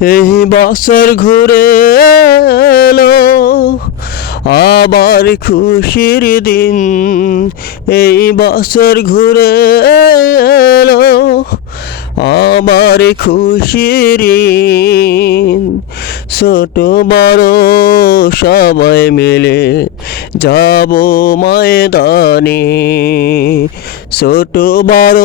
এই বছর ঘুরে এলো আবার খুশির দিন। এই বছর ঘুরে এলো আবার খুশির দিন। ছোট বড় সবাই মিলে যাব ময়দানে। ছোট বড়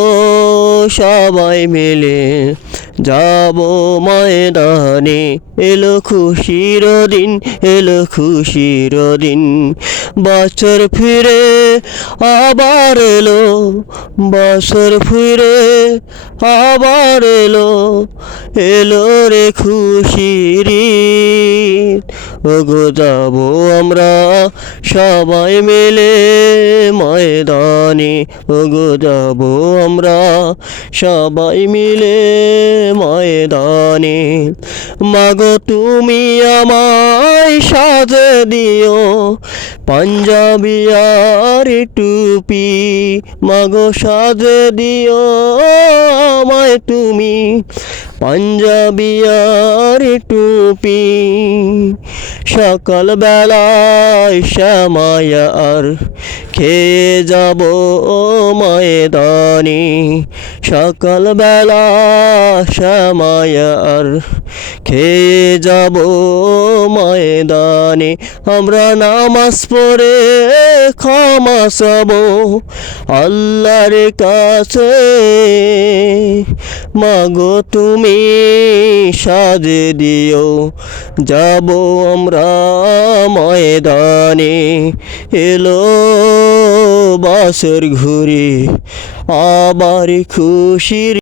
সবাই মিলে যাব ময়দানে। এলো খুশির দিন, এলো খুশির দিন। বছর ফিরে আবার এলো, বছর ফিরে আবার এলো, এলো রে খুশির ঈদ। ওগো যাব আমরা সবাই মিলে ময়দানে। ওগো যাব আমরা সবাই মিলে ময়দানে। মাগো তুমি আমায় সাজে দিও পাঞ্জাবি আর টুপি। মাগো সাজে দিও আমায় তুমি পাঞ্জাবি আর টুপি। সকাল বেলায় শ্যামাই আর খেয়ে যাব ময়দানে। সকাল বেলা শ্যামাই আর খেয়ে যাব ময়দানে। আমরা নামাজ পড়ে ক্ষমা চাব আল্লাহর কাছে। মাগো তুমি সাজে দিও যাব আমরা ময়দানে। এলো বছর ঘুরে আবার খুশির